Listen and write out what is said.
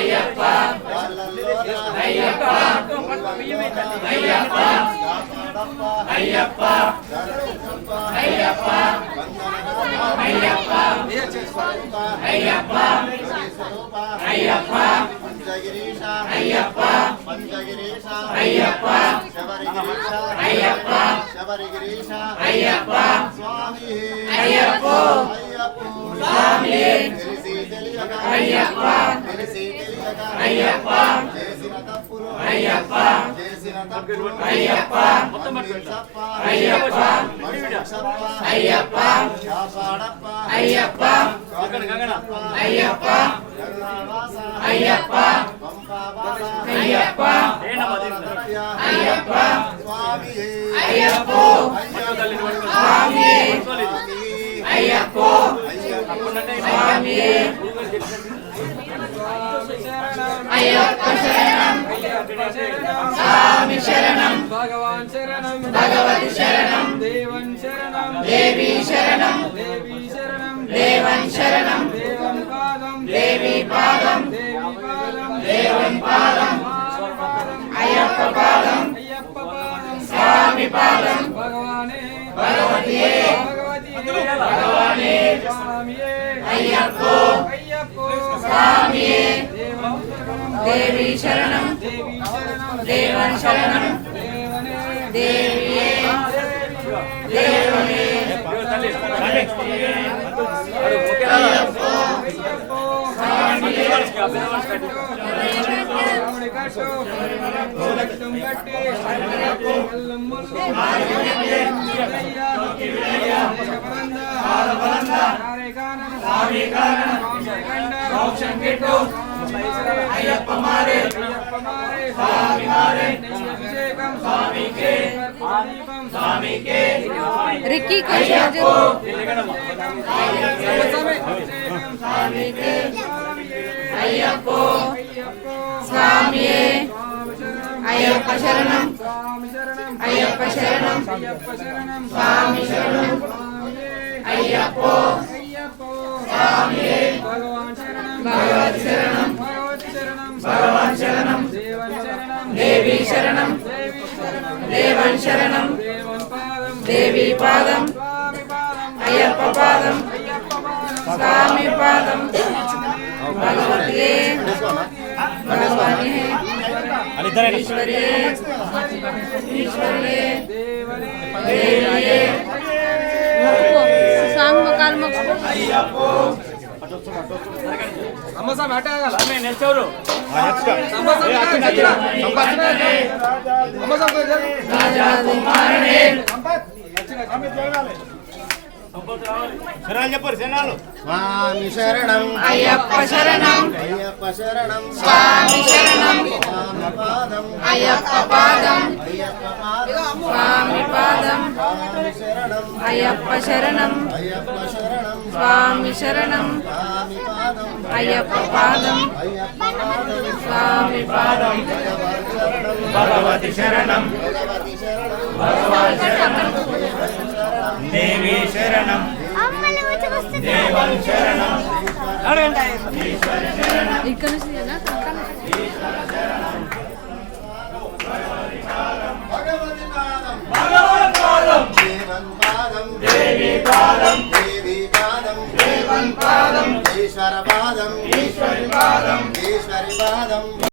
అయ్యప్ప అయ్యప్ప అయ్యప్ప అయ్యప్ప అయ్యప్ప అయ్యప్ప అయ్యప్ప అయ్యప్ప పంచగిరీశ అయ్యప్ప పంచగిరీశ అయ్యప్ప శబరిగిరీశ అయ్యప్ప శబరిగిరీశ అయ్యప్ప స్వామి అయ్యప్ప అయ్యప్ప స్వామి తెలిసి తెలియక అయ్యప్ప తెలిసి తెలియక అయ్యప్ప చేసిన తప్పులు అయ్యప్ప చేసిన తప్పులు అయ్యప్ప మన్నించప్ప అయ్యప్ప మన్నించప్ప అయ్యప్ప కాపాడప్ప అయ్యప్ప అయ్యప్ప గరుడావాస అయ్యప్ప పంపావాస అయ్యప్ప అయ్యప్ప స్వామి అయ్యప్ప స్వామి అయ్యప్ప స్వామి అయ్యప్ప శరణం స్వామి శరణం భగవాన్ శరణం భగవతి శరణం దేవన్ శరణం దేవి శరణం దేవి శరణం దేవన్ శరణం దేవన్ పాదం దేవి పాదం దేవి పాదం దేవన్ పాదం అయ్యప్ప పాదం అయ్యప్ప పాదం స్వామి పాదం భగవానే భగవతియే భగవతియే భగవానే స్వామియే అయ్యప్ప అయ్యప్ప స్వామియే దేవన్ శరణం దేవి శరణం దేవి శరణం దేవన్ శరణం దేవనే దేవియే దేవనే దేవనే రాముడి కట్టు రక్తం కట్టి అల్లం ముల్లు అయ్యప్ప మారే స్వామి మారే స్వామికే స్వామికే रिक्की को స్వామికే అయ్యప్ప స్వామియే అయ్యప్ప శరణం అయ్యప్ప శరణం స్వామి శరణం అయ్యప్ప స్వామియే భగవాన్ శరణం భగవతి శరణం భగవతి శరణం భగవాన్ శరణం దేవన్ శరణం దేవి శరణం దేవి శరణం దేవన్ శరణం దేవన్ పాదం దేవి పాదం స్వామి పాదం అయ్యప్ప పాదం అయ్యప్ప పాదం స్వామి పాదం భగవతియే భగవానే ఈశ్వరియే ఈశ్వరియే దేవనే దేవియే सांग मकाल मग అమ్మ సార్ అట్టాగల రాజా కుమారుడే స్వామి శరణం అయ్యప్ప శరణం అయ్యప్ప శరణం స్వామి శరణం స్వామి పాదం అయ్యప్ప పాదం అయ్యప్ప పాదం స్వామి పాదం స్వామి శరణం అయ్యప్ప శరణం అయ్యప్ప శరణం స్వామి శరణం స్వామి పాదం అయ్యప్ప పాదం అయ్యప్ప పాదం స్వామి పాదం భగవతి శరణం భగవతి శరణం భగవతి శరణం భగవాన్ శరణం దేవి శరణం దేవన్ శరణం ఇక్కడ నుంచి భగవతి పాదం దేవన్ పాదం దేవి పాదం దేవి పాదం దేవన్ పాదం ఈశ్వర పాదం ఈశ్వరి పాదం ఈశ్వరి పాదం